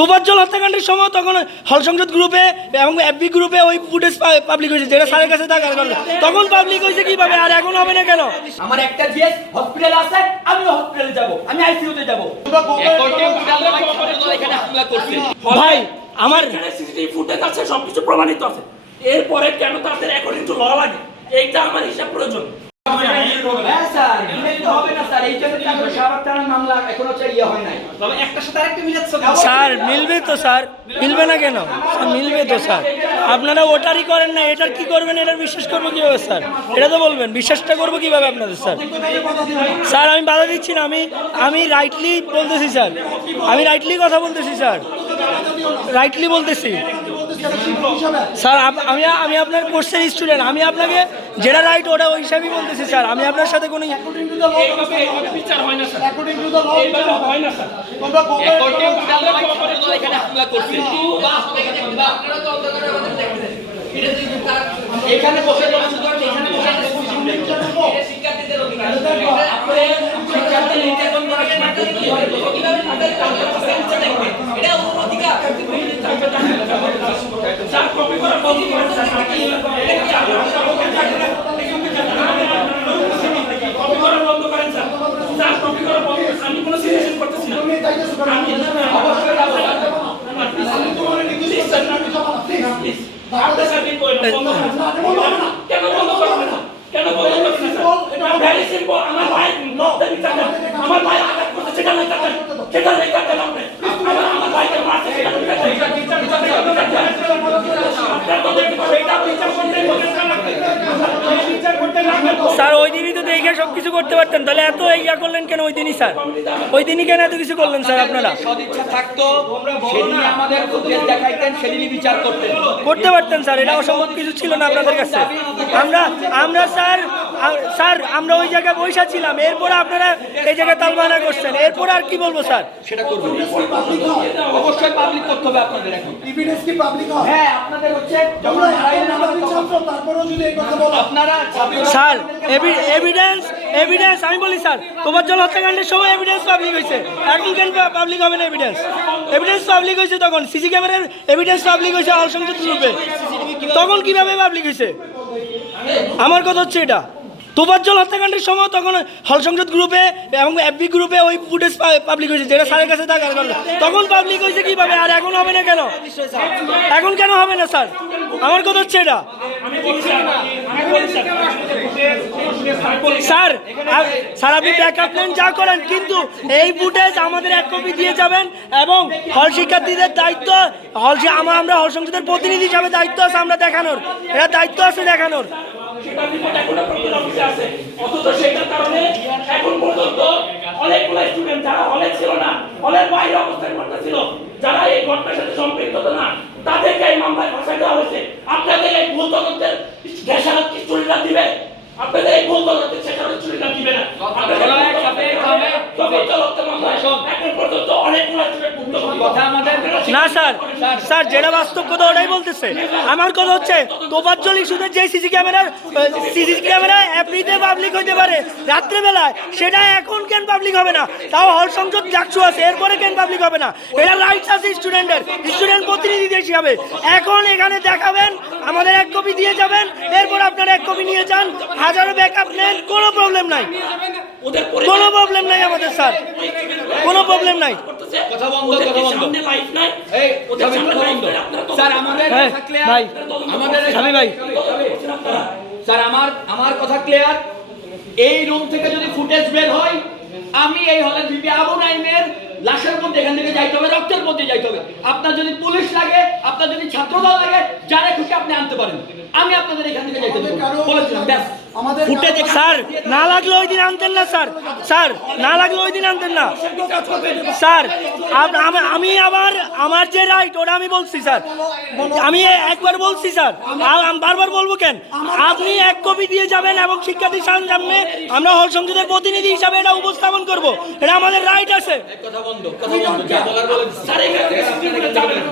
তোফাজ্জল হত্যাকাণ্ডের সময় তখন হল সংসদ গ্রুপে এবং এফবি গ্রুপে ওই ফুটেজ পাবলিক হয়েছে, যেটা স্যারের কাছে থাকার কারণে তখন পাবলিক হয়েছে কিভাবে, আর এখন হবে না কেন? আমার একটা জিএস হসপিটাল আছে, আমিও হসপিটালে যাব, আমি আইসিইউতে যাব। এখানে হামলা করছে ভাই, আমার সিসিটিভি ফুটেজ আছে, সবকিছু প্রমাণিত আছে। এরপরে কেন তাদের অ্যাকর্ডিং টু ল লাগে, এইটা আমার হিসাব প্রয়োজন। হ্যাঁ স্যার, দিলেই তো হবে না স্যার। এই জন্য তো শাহবাগ থানার মামলা এখনো ইয়ে হয় নাই। তবে একটার সাথে আরেকটা মিলাচ্ছ স্যার মিলবে তো স্যার, মিলবে না কেন? স্যার মিলবে তো স্যার, আপনারা ওটারই করেন না, এটার কি করবেন? এটার বিশ্বাস করবো কিভাবে স্যার? এটা তো বলবেন, বিশ্বাসটা করবো কিভাবে আপনাদের স্যার? স্যার আমি বাধা দিচ্ছি না, আমি রাইটলি বলতেছি স্যার, আমি রাইটলি কথা বলতেছি স্যার, রাইটলি বলতেছি স্যার। আমি আপনার কোর্সের স্টুডেন্ট, আমি আপনাকে যেটা রাইট ওটা ওই হিসাবেই বলতেছি স্যার। আমি আপনার সাথে কোনো বিচার হয় না স্যার, এইভাবে হয় না স্যার। এখানে হামলা করছে। এখানে বসে শিক্ষার্থীদের অধিকার শিক্ষার্থী নির্যাতন করার সময় কি হয়, কিভাবে এটা অধিকার স্যার কপি করা বন্ধ করেন স্যার, কপি করা বন্ধ করেন স্যার, স্যার কপি করা বন্ধ করেন। আমি কোনো সিচুয়েশন করতেছি না, আমি অবশ্যই যাব। আপনার সাথে বন্ধ করেন কেন? বন্ধ করবেন না কেন? বন্ধ করবেন না স্যার, ভেরি সিম্পল। আমার ভাই আমার ভাই আঘাত করতে, সেটা নাই কাটেন, সেটা নাই কাটেন। আপনি আমার ভাইকে মারতে, সেটা নাই স্যার ওই দিনই তো দেখে সব কিছু করতে পারতেন, তাহলে এত ইয়া করলেন কেন ওই দিনই স্যার? ওই দিনই কেন এত কিছু করলেন স্যার? আপনারা সদিচ্ছা থাকতো সেদিনই আমাদের ফুটেজ দেখাইতেন, সেদিনই বিচার করতে পারতেন স্যার, এটা অসম্ভব কিছু ছিল না আপনাদের কাছে। আমরা স্যার আমরা ওই জায়গায় বৈশা ছিলাম, এরপরে আপনারা এই জায়গায় তালবানা করছেন, এরপরে আর কি বলবো স্যার? সেটা করবেন, অবশ্যই পাবলিক করতে হবে আপনাদের। এখন এভিডেন্স কি পাবলিক হয়? হ্যাঁ, আপনাদের হচ্ছে যখন তারপরেও যদি এই কথা বলো আপনারা স্যার এভিডেন্স আমি বলি স্যার, তোফাজ্জল হত্যাকাণ্ডের সময় এভিডেন্স পাবলিক হয়েছে, এখন কেন পাবলিক হবে না? এভিডেন্স পাবলিক হয়েছে তখন, সিসি ক্যামেরার এভিডেন্স পাবলিক হয়েছে হল সংসদ গ্রুপে, তখন কিভাবে পাবলিক হয়েছে? আমার কথা হচ্ছে এটা, তোফাজ্জল হত্যাকাণ্ডের সময় তখন হল সংসদ গ্রুপে এবং এফবি গ্রুপে ওই ফুটেজ পাবলিক হয়েছে, যেটা স্যারের কাছে থাকার কারণে তখন পাবলিক হয়েছে কিভাবে, আর এখন হবে না কেন? এখন কেন হবে না স্যার? আমার কথা হচ্ছে এটা স্যার। স্যার আপনি ব্যাকআপ নেন, যা করেন, কিন্তু এই ফুটেজ আমাদের এক কপি দিয়ে যাবেন, এবং হল শিক্ষার্থীদের দায়িত্ব, আমরা হল সংসদের প্রতিনিধি হিসাবে দায়িত্ব আছে আমরা দেখানোর, এটা দায়িত্ব আছে দেখানোর। সেটা রিপোর্ট এখনো প্রত্যেক অফিসে আছে, অথচ সেটার কারণে এখন পর্যন্ত অনেকগুলো স্টুডেন্ট যারা হলে ছিল না, হলের বাইরে অবস্থান করতেছিল, যারা এই ঘটনার সাথে সম্পৃক্ত না, তাদেরকে এই মামলায় ফাঁসাই দেওয়া হয়েছে। আপনাদের এই ভুল তদন্তের ঘেষারত কি স্টুডেন্টরা দিবে? আপনাদের এই ভুল তদন্তের ঘেষারত স্টুডেন্টরা দিবে না। এখন পর্যন্ত অনেকগুলো স্টুডেন্ট কথা আমাদের না স্যার যেটা বাস্তব কথা ওটাই বলতেছে। আমার কথা হচ্ছে তোফাজ্জল ইস্যুতে যে সিসি ক্যামেরা এফবিতে পাবলিক হইতে পারে রাত্রেবেলায়, সেটা এখন কেন পাবলিক হবে না? তাও হল সংসদ ডাকছু আছে, এরপরে কেন পাবলিক হবে না? এটা রাইটস আছে স্টুডেন্ট প্রতিনিধি হিসাবে। এখন এখানে দেখাবেন, আমাদের এক কপি দিয়ে যাবেন, এরপর আপনারা এক কপি নিয়ে যান, হাজারো ব্যাকআপ নেন, কোনো প্রবলেম নাই, কোনো প্রবলেম নাই আমাদের স্যার, কোনো প্রবলেম নাই। কথা বন্ধ লাইফ নাই, এই কথা বন্ধ স্যার। আমাদের ভাই আমাদের স্বামী ভাই স্যার আমার কথা ক্লিয়ার। এই রুম থেকে যদি ফুটেজ বের হয়, আমি এই হলে ভিপি আবু নাইমের লাশের মধ্যে এখান থেকে যাইতে হবে, রক্তের মধ্যে যাইতে হবে। আপনার যদি পুলিশ লাগে, আপনার যদি ছাত্রদল লাগে, যারা খুশি আপনি আনতে পারেন, আমি আপনাদের এখান থেকে যাইতে দেব বলেছিলাম। ব্যাস, আমাদের ফুটেজ স্যার না লাগলে ওই দিন আনতেন না স্যার না লাগলে ওই দিন আনতেন না স্যার। আমি আবার আমার যে রাইট ওটা আমি বলছি স্যার, আমি একবার বলছি স্যার, বারবার বলবো কেন? আপনি এক কপি দিয়ে যাবেন এবং শিক্ষার্থীর সামনে আমরা হল সংসদের প্রতিনিধি হিসাবে এটা উপস্থাপন করব, এটা আমাদের রাইট আছে। কথা বন্ধ যা বলার বলে স্যার এখান থেকে সিসিটিভি যাবে না,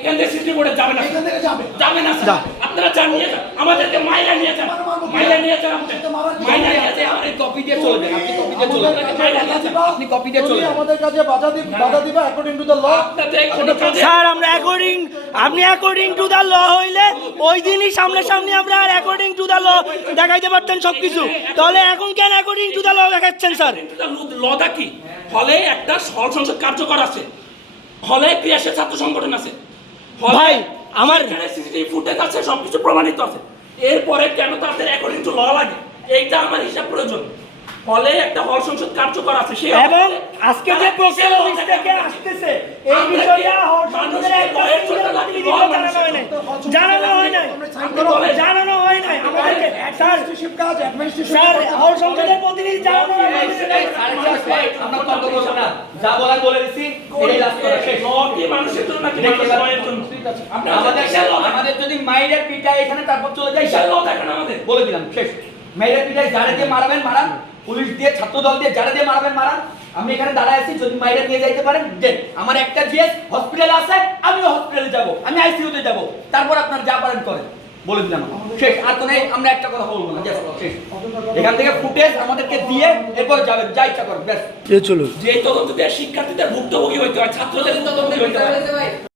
এখান থেকে সিটি বোর্ডে যাবে না এখান থেকে যাবে। যাবে না স্যার আপনারা যান নিয়ে যান আমাদেরকে মাইলা নিয়ে যান মাইলা নিয়ে যান মাইলা নিয়ে যান আপনি কপি দিয়ে চলে যান, আপনি কপি দিয়ে চলে যান, আপনি কপি দিয়ে চলে তুমি যান। আমাদের কাছে বাধা দিবা অ্যাকর্ডিং টু দ্য ল। আপনাদের কোনো কাজে স্যার আমরা আপনি অ্যাকর্ডিং টু দ্য ল হইলে ওই দিনই সামনাসামনি আমরা আর অ্যাকর্ডিং টু দ্য ল দেখাইতে পারতেন সবকিছু, তাহলে এখন কেন অ্যাকর্ডিং টু দ্য ল দেখাচ্ছেন স্যার? লটা কি হলে একটা হল সংসদ কার্যকর আছে, হলে ক্রিয়াশীল ছাত্র সংগঠন আছে, হলে ভাই, আমার- সিসিটিভি ফুটেজ আছে, সবকিছু প্রমাণিত আছে, এরপরে কেন তাদের অ্যাকর্ডিং টু ল লাগে এইটা আমার হিসাব প্রয়োজন। হলে একটা হল সংসদ কার্যকর আছে সেই এবং আজকে যে প্রক্রিয়া অফিস থেকে আসতেছে এই বিষয়টা হল সংসদের একটা সিঙ্গেল প্রতিনিধিকেও জানানো হয় নাই জানানো হয় নাই আমাদেরকে। স্যার কাজ অ্যাডমিনিস্ট্রেশন স্যার হল সংসদের প্রতিনিধি জানানো হয় নাই। আমরা তর্ক করবো না, যা বলার বলে দিছি, এটাই লাস্ট কথা, শেষ। ল কি মানুষের জন্য নাকি মানুষের ভয়ের জন্য? আপনারা আমাদের যদি মাইরের পিটায় এখানে তারপর চলে যাই, বিশাল ল দেখেন আমাদের। বলে দিলাম শেষ। মাইরের পিটায় যারা দিয়ে মারাবেন মারান, পুলিশ দিয়ে ছাত্র দল দিয়ে যারা দিয়ে মারাবেন মারান, আমি এখানে দাঁড়ায় আছি, যদি মাইরে নিয়ে যাইতে পারেন দেন। আমার একটা জিএস হসপিটাল আছে, আমিও হসপিটালে যাব, আমি আইসিইউতে যাব, তারপর আপনারা যা পারেন করেন, বলে দিলাম শেষ। আর কোনো আমরা একটা কথা বলবো না, just শেষ। এখান থেকে ফুটেজ আমাদেরকে দিয়ে এরপর যাবেন, যা ইচ্ছা করেন, ব্যাস। চলুন। যে তদন্ততে শিক্ষার্থীদের ভুক্তভোগী হইতে হয়, ছাত্রদের তদন্ত হইতে হয়।